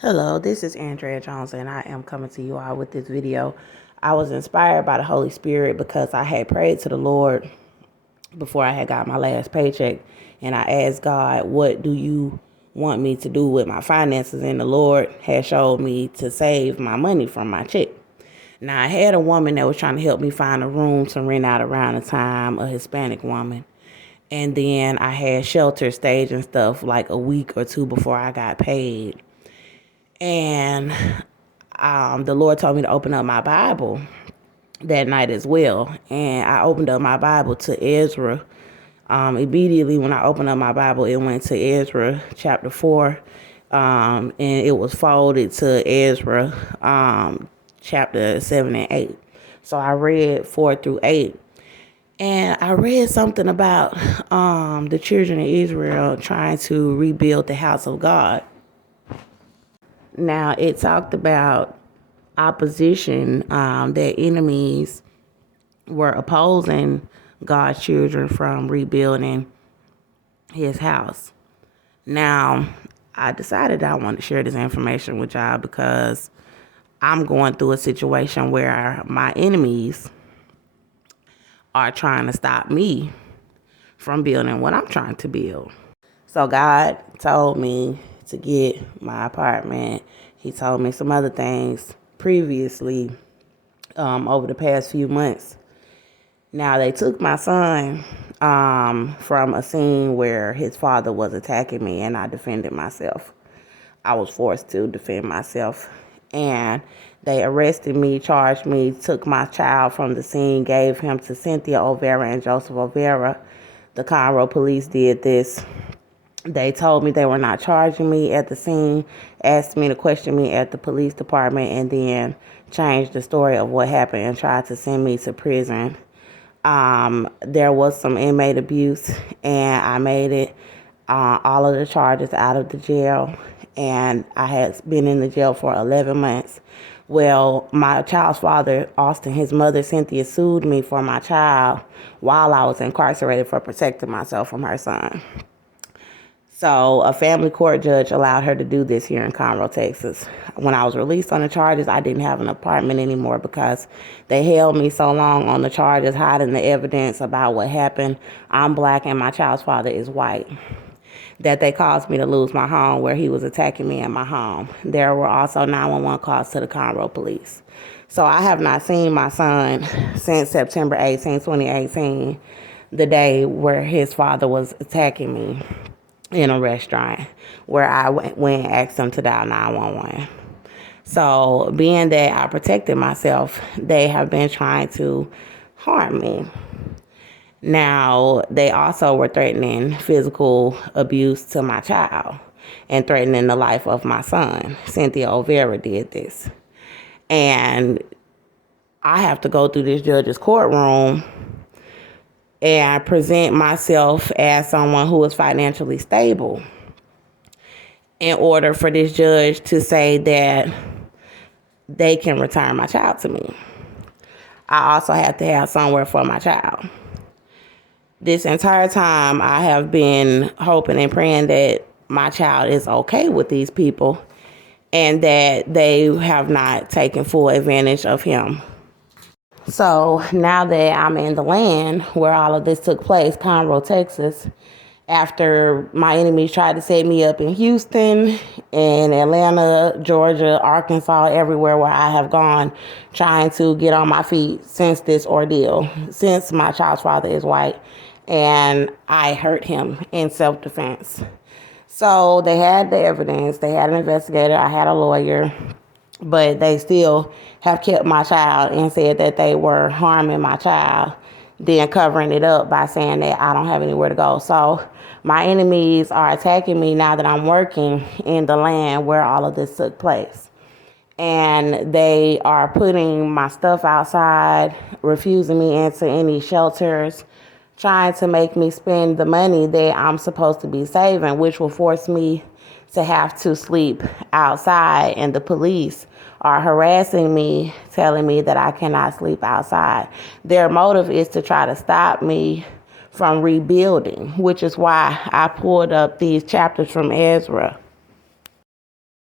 Hello, this is Andrea Jones, and I am coming to you all with this video. I was inspired by the Holy Spirit because I had prayed to the Lord before I had got my last paycheck, and I asked God, what do you want me to do with my finances? And the Lord had showed me to save my money from my check. Now, I had a woman that was trying to help me find a room to rent out around the time, a Hispanic woman. And then I had shelter stage and stuff like a week or two before I got paid. And the Lord told me to open up my Bible that night as well. And I opened up my Bible to Ezra. Immediately when I opened up my Bible, it went to Ezra chapter 4. And it was folded to Ezra chapter 7 and 8. So I read 4 through 8. And I read something about the children of Israel trying to rebuild the house of God. Now, it talked about opposition, that enemies were opposing God's children from rebuilding his house. Now, I decided I wanted to share this information with y'all because I'm going through a situation where my enemies are trying to stop me from building what I'm trying to build. So God told me to get my apartment. He told me some other things previously over the past few months. Now, they took my son from a scene where his father was attacking me, and I defended myself. I was forced to defend myself. And they arrested me, charged me, took my child from the scene, gave him to Cynthia Olvera and Joseph Olvera. The Conroe Police did this. They told me they were not charging me at the scene, asked me to question me at the police department, and then changed the story of what happened and tried to send me to prison. There was some inmate abuse, and I made it all of the charges out of the jail, and I had been in the jail for 11 months. Well, my child's father, Austin, his mother, Cynthia, sued me for my child while I was incarcerated for protecting myself from her son. So a family court judge allowed her to do this here in Conroe, Texas. When I was released on the charges, I didn't have an apartment anymore because they held me so long on the charges, hiding the evidence about what happened. I'm black and my child's father is white. That they caused me to lose my home where he was attacking me in my home. There were also 911 calls to the Conroe Police. So I have not seen my son since September 18, 2018, the day where his father was attacking me in a restaurant, where I went and asked them to dial 911. So being that I protected myself, they have been trying to harm me. Now, they also were threatening physical abuse to my child and threatening the life of my son. Cynthia Olvera did this. And I have to go through this judge's courtroom and present myself as someone who is financially stable in order for this judge to say that they can return my child to me. I also have to have somewhere for my child. This entire time, I have been hoping and praying that my child is okay with these people and that they have not taken full advantage of him. So now that I'm in the land where all of this took place, Conroe, Texas, after my enemies tried to set me up in Houston, in Atlanta, Georgia, Arkansas, everywhere where I have gone, trying to get on my feet since this ordeal, since my child's father is white, and I hurt him in self-defense. So they had the evidence, they had an investigator, I had a lawyer, but they still have kept my child and said that they were harming my child, then covering it up by saying that I don't have anywhere to go. So my enemies are attacking me now that I'm working in the land where all of this took place. And they are putting my stuff outside, refusing me into any shelters, trying to make me spend the money that I'm supposed to be saving, which will force me to have to sleep outside, and the police are harassing me, telling me that I cannot sleep outside. Their motive is to try to stop me from rebuilding, which is why I pulled up these chapters from Ezra